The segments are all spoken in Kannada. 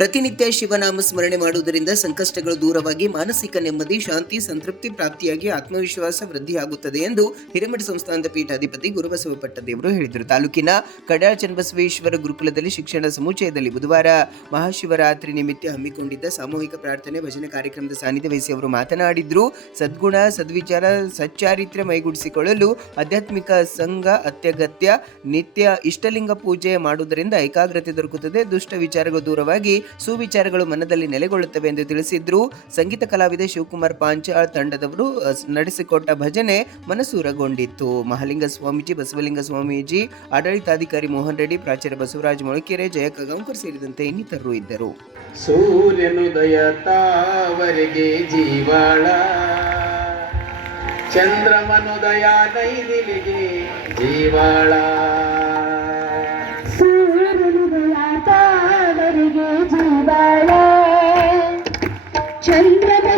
ಪ್ರತಿನಿತ್ಯ ಶಿವನಾಮ ಸ್ಮರಣೆ ಮಾಡುವುದರಿಂದ ಸಂಕಷ್ಟಗಳು ದೂರವಾಗಿ ಮಾನಸಿಕ ನೆಮ್ಮದಿ, ಶಾಂತಿ, ಸಂತೃಪ್ತಿ ಪ್ರಾಪ್ತಿಯಾಗಿ ಆತ್ಮವಿಶ್ವಾಸ ವೃದ್ಧಿಯಾಗುತ್ತದೆ ಎಂದು ಹಿರೇಮಠ ಸಂಸ್ಥಾನದ ಪೀಠಾಧಿಪತಿ ಗುರುಬಸವ ಪಟ್ಟದೇವರು ಹೇಳಿದರು. ತಾಲೂಕಿನ ಕಡಾ ಚನ್ನಬಸವೇಶ್ವರ ಗುರುಕುಲದಲ್ಲಿ ಶಿಕ್ಷಣ ಸಮುಚ್ಚಯದಲ್ಲಿ ಬುಧವಾರ ಮಹಾಶಿವರಾತ್ರಿ ನಿಮಿತ್ತ ಹಮ್ಮಿಕೊಂಡಿದ್ದ ಸಾಮೂಹಿಕ ಪ್ರಾರ್ಥನೆ, ಭಜನೆ ಕಾರ್ಯಕ್ರಮದ ಸಾನ್ನಿಧ್ಯ ವಹಿಸಿ ಅವರು ಮಾತನಾಡಿದ್ರು. ಸದ್ಗುಣ, ಸದ್ವಿಚಾರ, ಸಚ್ಚಾರಿತ್ರ್ಯ ಮೈಗೂಡಿಸಿಕೊಳ್ಳಲು ಆಧ್ಯಾತ್ಮಿಕ ಸಂಘ ಅತ್ಯಗತ್ಯ. ನಿತ್ಯ ಇಷ್ಟಲಿಂಗ ಪೂಜೆ ಮಾಡುವುದರಿಂದ ಏಕಾಗ್ರತೆ ದೊರಕುತ್ತದೆ. ದುಷ್ಟ ವಿಚಾರಗಳು ದೂರವಾಗಿ ಸುವಿಚಾರಗಳು ಮನದಲ್ಲಿ ನೆಲೆಗೊಳ್ಳುತ್ತವೆ ಎಂದು ತಿಳಿಸಿದ್ರು. ಸಂಗೀತ ಕಲಾವಿದ ಶಿವಕುಮಾರ್ ಪಾಂಚಾಳ್ ತಂಡದವರು ನಡೆಸಿಕೊಟ್ಟ ಭಜನೆ ಮನಸೂರಗೊಂಡಿತ್ತು. ಮಹಾಲಿಂಗ ಸ್ವಾಮೀಜಿ, ಬಸವಲಿಂಗ ಸ್ವಾಮೀಜಿ, ಆಡಳಿತಾಧಿಕಾರಿ ಮೋಹನ್ ರೆಡ್ಡಿ, ಪ್ರಾಚಾರ್ಯ ಬಸವರಾಜ್ ಮೊಳಕೆರೆ ಜಯ ಕಗಂಕರ್ ಸೇರಿದಂತೆ ಇನ್ನಿತರರು ಇದ್ದರು. ಸೂರ್ಯನುದಯ ತಾವರೆಗೆ ಜೀವಾಳ. ಚಂದ್ರಮನುದಯ ನೈದಿಲಿಗೆ ಜೀವಾಳ. ಚಂದ್ರಮನುದಯ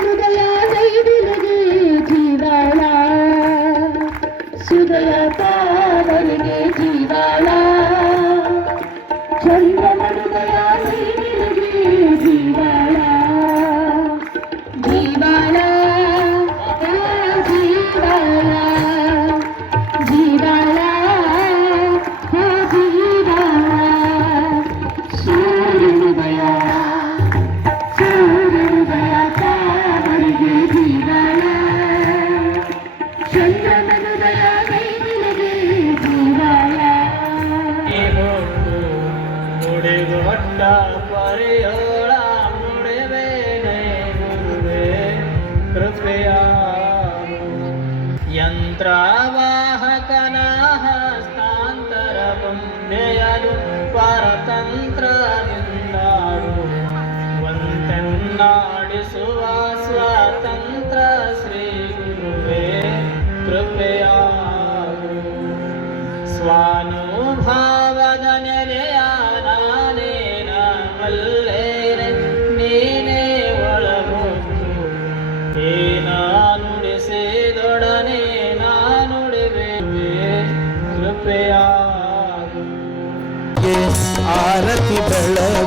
ಮುಡಿಗೊಟ್ಟ ಪರಿಯೋಳ ಮುಡಿವೇನೆ ಗುರುವೇ ಕೃಪೆಯ. ಯಂತ್ರವಾಹಕನ ಹಸ್ತಾಂತರ ಬೊಂಬೆಯಲು ಪರತಂತ್ರದಿಂದಾಡು ಒಂತೆನ್ನಾಡಿಸುವ ಸ್ವಾತಂತ್ರ ಶ್ರೀ ಗುರುವೇ ಕೃಪೆಯಾಗು ಸ್ವಾನುಭಾವದ ಆರತಿ ಬೆಳಗು